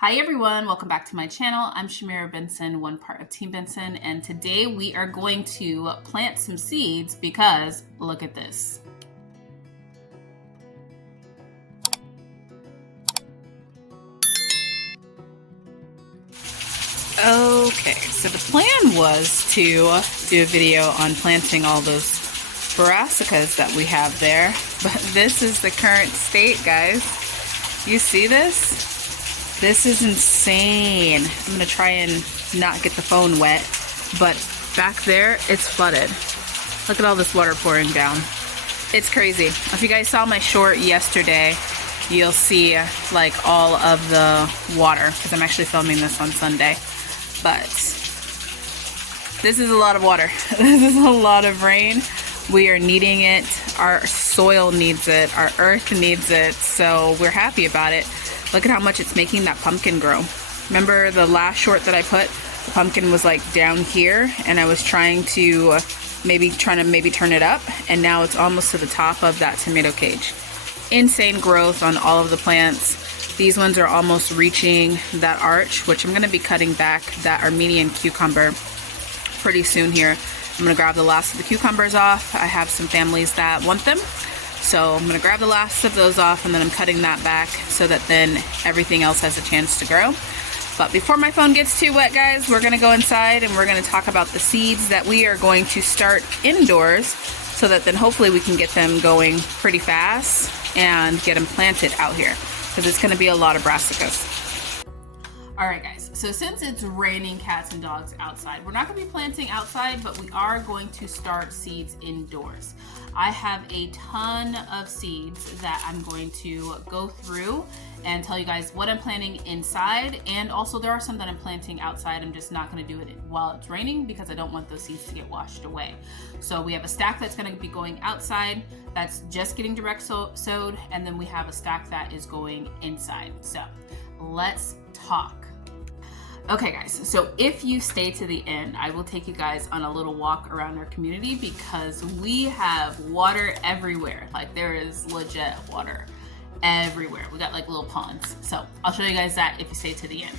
Hi everyone, welcome back to my channel. I'm Shamira Benson, one part of Team Benson, and today we are going to plant some seeds because look at this. Okay, so the plan was to do a video on planting all those brassicas that we have there, but this is the current state, guys. You see this? This is insane. I'm gonna try and not get the phone wet, but back there, it's flooded. Look at all this water pouring down. It's crazy. If you guys saw my short yesterday, you'll see like all of the water, because I'm actually filming this on Sunday. But this is a lot of water. This is a lot of rain. We are needing it. Our soil needs it. Our earth needs it. So we're happy about it. Look at how much it's making that pumpkin grow. Remember the last short that I put? The pumpkin was like down here, and I was trying to maybe turn it up, and now it's almost to the top of that tomato cage. Insane growth on all of the plants. These ones are almost reaching that arch, which I'm gonna be cutting back that Armenian cucumber pretty soon here. I'm gonna grab the last of the cucumbers off. I have some families that want them. So I'm gonna grab the last of those off, and then I'm cutting that back so that then everything else has a chance to grow. But before my phone gets too wet, guys, we're gonna go inside and we're gonna talk about the seeds that we are going to start indoors so that then hopefully we can get them going pretty fast and get them planted out here, because it's gonna be a lot of brassicas. All right, guys, so since it's raining cats and dogs outside, we're not gonna be planting outside, but we are going to start seeds indoors. I have a ton of seeds that I'm going to go through and tell you guys what I'm planting inside, and also there are some that I'm planting outside. I'm just not gonna do it while it's raining because I don't want those seeds to get washed away. So we have a stack that's gonna be going outside that's just getting direct sowed, and then we have a stack that is going inside. So let's talk. Okay guys, so if you stay to the end, I will take you guys on a little walk around our community because we have water everywhere. Like there is legit water everywhere. We got like little ponds. So I'll show you guys that if you stay to the end.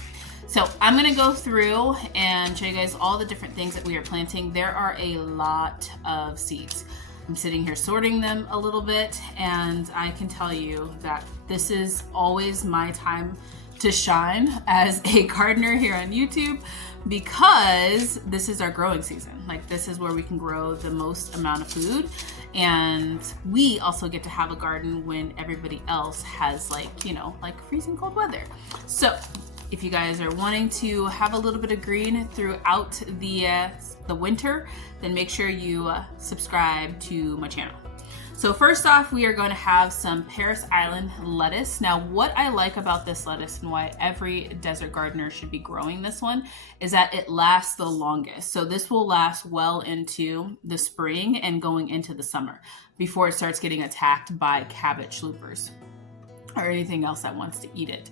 So I'm gonna go through and show you guys all the different things that we are planting. There are a lot of seeds. I'm sitting here sorting them a little bit, and I can tell you that this is always my time to shine as a gardener here on YouTube, because this is our growing season. Like this is where we can grow the most amount of food, and we also get to have a garden when everybody else has like, you know, like freezing cold weather. So if you guys are wanting to have a little bit of green throughout the winter, then make sure you subscribe to my channel. So first off, we are going to have some Parris Island lettuce. Now, what I like about this lettuce and why every desert gardener should be growing this one is that it lasts the longest. So this will last well into the spring and going into the summer before it starts getting attacked by cabbage loopers or anything else that wants to eat it.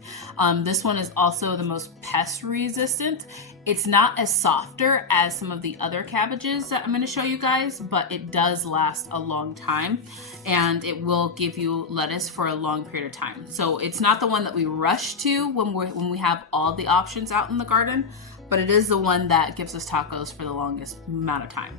This one is also the most pest resistant. It's not as softer as some of the other cabbages that I'm going to show you guys, but it does last a long time, and it will give you lettuce for a long period of time. So it's not the one that we rush to when we have all the options out in the garden, but it is the one that gives us tacos for the longest amount of time.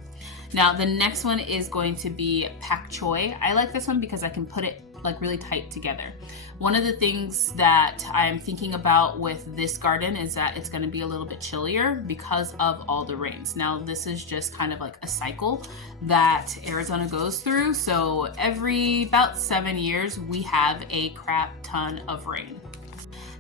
Now the next one is going to be pak choi. I like this one because I can put it like really tight together. One of the things that I'm thinking about with this garden is that it's going to be a little bit chillier because of all the rains. Now this is just kind of like a cycle that Arizona goes through. So every about 7 years we have a crap ton of rain.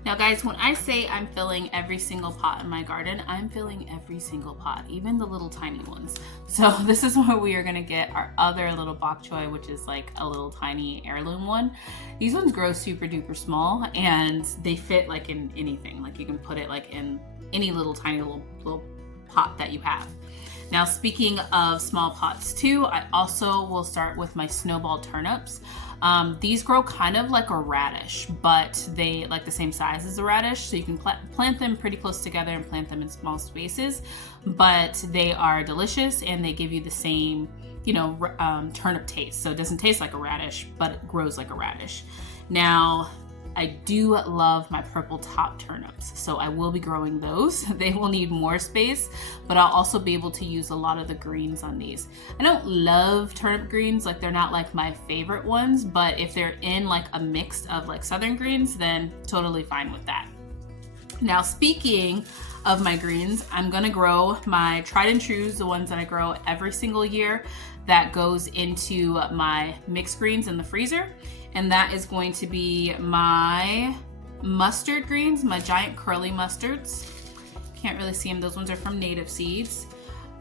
Now guys, when I say I'm filling every single pot in my garden, I'm filling every single pot, even the little tiny ones. So this is where we are gonna get our other little bok choy, which is like a little tiny heirloom one. These ones grow super duper small, and they fit like in anything. Like you can put it like in any little tiny little pot that you have. Now, speaking of small pots too, I also will start with my snowball turnips. These grow kind of like a radish, but they like the same size as a radish, so you can plant them pretty close together and plant them in small spaces, but they are delicious and they give you the same, you know, turnip taste. So it doesn't taste like a radish, but it grows like a radish. Now, I do love my purple top turnips, so I will be growing those. They will need more space, but I'll also be able to use a lot of the greens on these. I don't love turnip greens, like they're not like my favorite ones, but if they're in like a mix of like southern greens, then totally fine with that. Now, speaking of my greens, I'm gonna grow my tried and trues, the ones that I grow every single year, that goes into my mixed greens in the freezer. And that is going to be my mustard greens, my giant curly mustards. Can't really see them, those ones are from Native Seeds.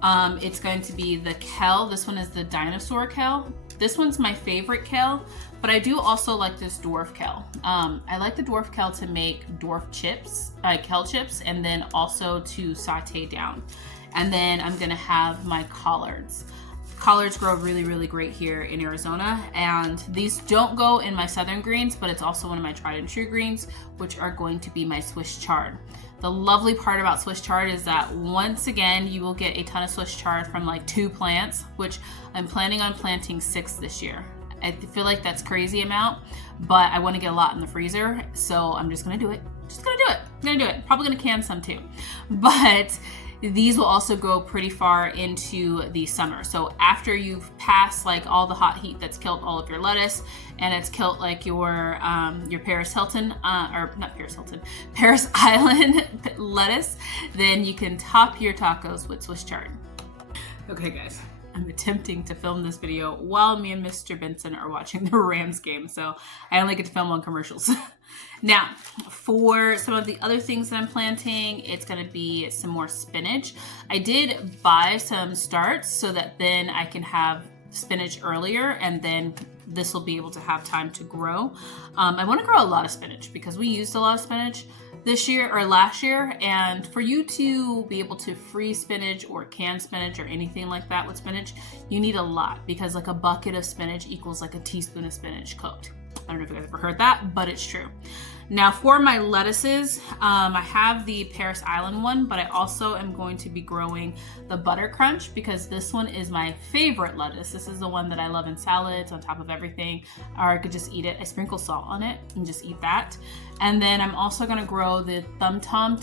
It's going to be the kale. This one is the dinosaur kale. This one's my favorite kale, but I do also like this dwarf kale. I like the dwarf kale to make dwarf chips, kale chips, and then also to saute down. And then I'm gonna have my collards. Collards grow really, really great here in Arizona, and these don't go in my southern greens, but it's also one of my tried and true greens, which are going to be my Swiss chard. The lovely part about Swiss chard is that once again, you will get a ton of Swiss chard from like 2 plants, which I'm planning on planting 6 this year. I feel like that's crazy amount, but I want to get a lot in the freezer, so I'm just gonna do it. I'm gonna do it. Probably gonna can some too, but these will also go pretty far into the summer. So after you've passed like all the hot heat that's killed all of your lettuce, and it's killed like your Paris Hilton, or not Paris Hilton, Paris Island lettuce, then you can top your tacos with Swiss chard. Okay guys, I'm attempting to film this video while me and Mr. Benson are watching the Rams game, so I only get to film on commercials. Now, for some of the other things that I'm planting, it's gonna be some more spinach. I did buy some starts so that then I can have spinach earlier, and then this will be able to have time to grow. I wanna grow a lot of spinach because we used a lot of spinach this year or last year, and for you to be able to freeze spinach or can spinach or anything like that with spinach, you need a lot, because like a bucket of spinach equals like a teaspoon of spinach cooked. I don't know if you guys ever heard that, but it's true. Now for my lettuces, I have the Paris Island one, but I also am going to be growing the Butter Crunch because this one is my favorite lettuce. This is the one that I love in salads on top of everything, or I could just eat it. I sprinkle salt on it and just eat that. And then I'm also gonna grow the Thumb Tom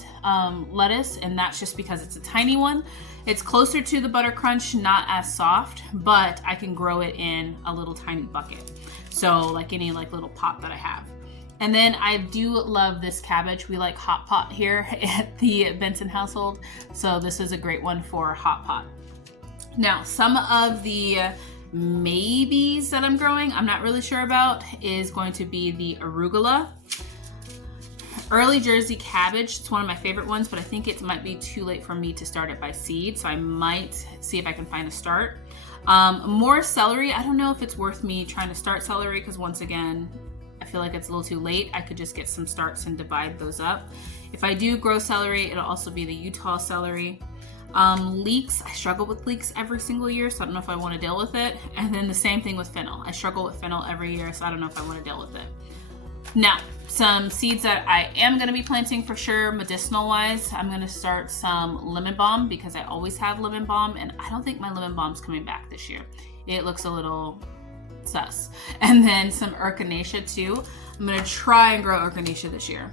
lettuce, and that's just because it's a tiny one. It's closer to the Butter Crunch, not as soft, but I can grow it in a little tiny bucket. So like any like little pot that I have. And then I do love this cabbage. We like hot pot here at the Benson household. So this is a great one for hot pot. Now, some of the maybes that I'm growing, I'm not really sure about, is going to be the arugula. Early Jersey cabbage, it's one of my favorite ones, but I think it might be too late for me to start it by seed. So I might see if I can find a start. More celery. I don't know if it's worth me trying to start celery because once again, I feel like it's a little too late. I could just get some starts and divide those up. If I do grow celery, it'll also be the Utah celery. Leeks, I struggle with leeks every single year, so I don't know if I want to deal with it. And then the same thing with fennel. I struggle with fennel every year, so I don't know if I want to deal with it. Now, some seeds that I am going to be planting for sure, medicinal wise, I'm going to start some lemon balm because I always have lemon balm, and I don't think my lemon balm's coming back this year. It looks a little sus. And then some echinacea too. I'm going to try and grow echinacea this year.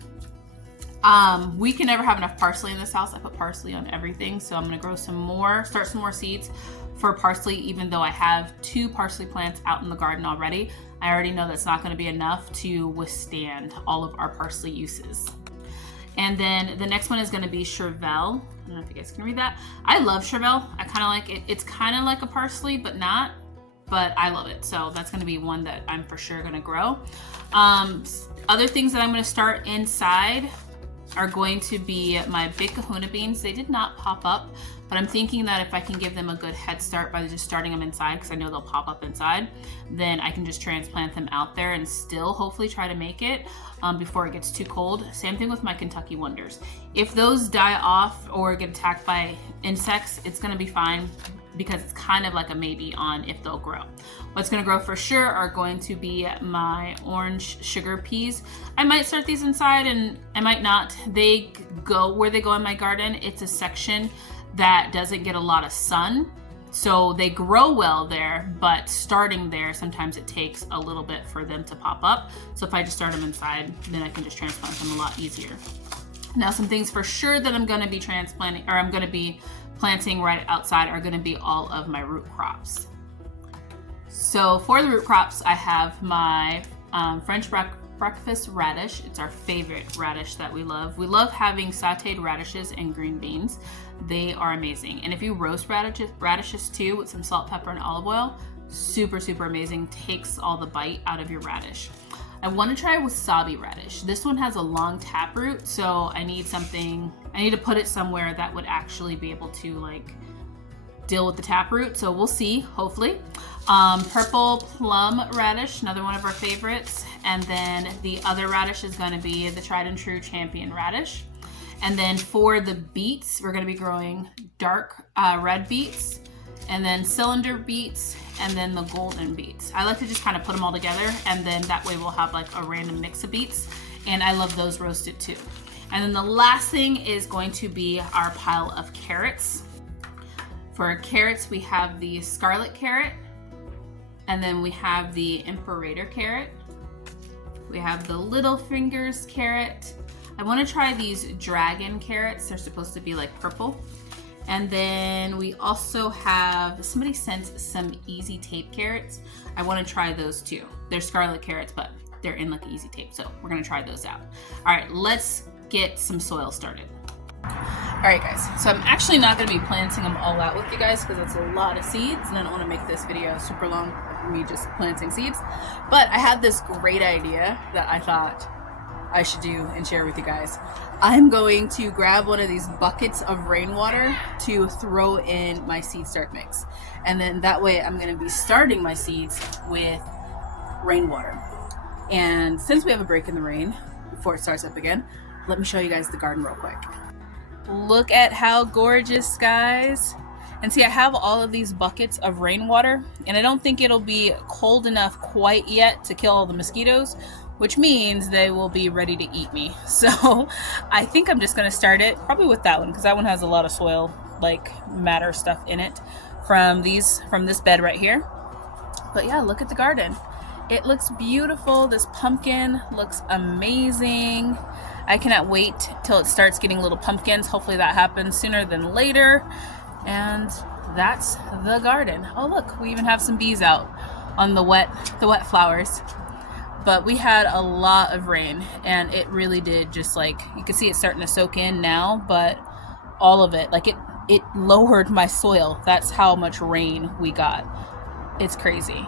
We can never have enough parsley in this house. I put parsley on everything, so I'm going to grow some more, start some more seeds for parsley, even though I have 2 parsley plants out in the garden already. I already know that's not going to be enough to withstand all of our parsley uses. And then the next one is going to be chervil. I don't know if you guys can read that. I love chervil. I kind of like it. It's kind of like a parsley, but not. But I love it. So that's going to be one that I'm for sure going to grow. Other things that I'm going to start inside are going to be my big kahuna beans. They did not pop up, but I'm thinking that if I can give them a good head start by just starting them inside, because I know they'll pop up inside, then I can just transplant them out there and still hopefully try to make it before it gets too cold. Same thing with my Kentucky Wonders. If those die off or get attacked by insects, it's going to be fine, because it's kind of like a maybe on if they'll grow. What's gonna grow for sure are going to be my orange sugar peas. I might start these inside and I might not. They go where they go in my garden. It's a section that doesn't get a lot of sun. So they grow well there, but starting there, sometimes it takes a little bit for them to pop up. So if I just start them inside, then I can just transplant them a lot easier. Now, some things for sure that I'm going to be transplanting, or I'm going to be planting right outside, are going to be all of my root crops. So for the root crops, I have my French breakfast radish. It's our favorite radish that we love. We love having sauteed radishes and green beans. They are amazing. And if you roast radishes too with some salt, pepper, and olive oil, super, super amazing. Takes all the bite out of your radish. I want to try wasabi radish. This one has a long taproot, so I need to put it somewhere that would actually be able to like deal with the taproot. So we'll see, hopefully. Purple plum radish, another one of our favorites. And then the other radish is going to be the tried and true champion radish. And then for the beets, we're going to be growing dark red beets, and then cylinder beets, and then the golden beets. I like to just kind of put them all together, and then that way we'll have like a random mix of beets, and I love those roasted too. And then the last thing is going to be our pile of carrots. For our carrots, we have the scarlet carrot, and then we have the imperator carrot. We have the little fingers carrot. I want to try these dragon carrots. They're supposed to be like purple. And then we also have, somebody sent some easy tape carrots. I want to try those too. They're scarlet carrots, but they're in like easy tape. So we're going to try those out. All right, let's get some soil started. All right, guys. So I'm actually not going to be planting them all out with you guys because it's a lot of seeds, and I don't want to make this video super long of me just planting seeds. But I had this great idea that I thought I should do and share with you guys. I'm going to grab one of these buckets of rainwater to throw in my seed start mix. And then that way I'm going to be starting my seeds with rainwater. And since we have a break in the rain before it starts up again, let me show you guys the garden real quick. Look at how gorgeous, guys. And see, I have all of these buckets of rainwater, and I don't think it'll be cold enough quite yet to kill all the mosquitoes, which means they will be ready to eat me. So I think I'm just going to start it probably with that one, because that one has a lot of soil, like matter stuff in it from this bed right here. But yeah, look at the garden. It looks beautiful. This pumpkin looks amazing. I cannot wait till it starts getting little pumpkins. Hopefully that happens sooner than later. And that's the garden. Oh, look, we even have some bees out on the wet flowers. But we had a lot of rain, and it really did just like, you can see it starting to soak in now, but all of it, like it lowered my soil. That's how much rain we got. It's crazy.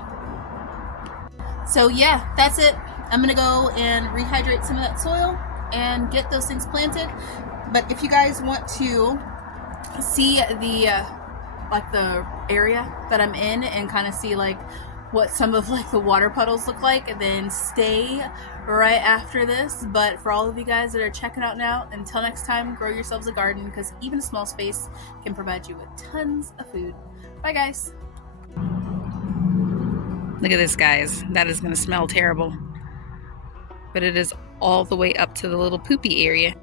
So yeah, that's it. I'm gonna go and rehydrate some of that soil and get those things planted. But if you guys want to see the like the area that I'm in and kind of see like what some of like the water puddles look like, and then stay right after this. But for all of you guys that are checking out now, until next time, grow yourselves a garden, because even a small space can provide you with tons of food. Bye, guys. Look at this, guys. That is going to smell terrible, but it is all the way up to the little poopy area.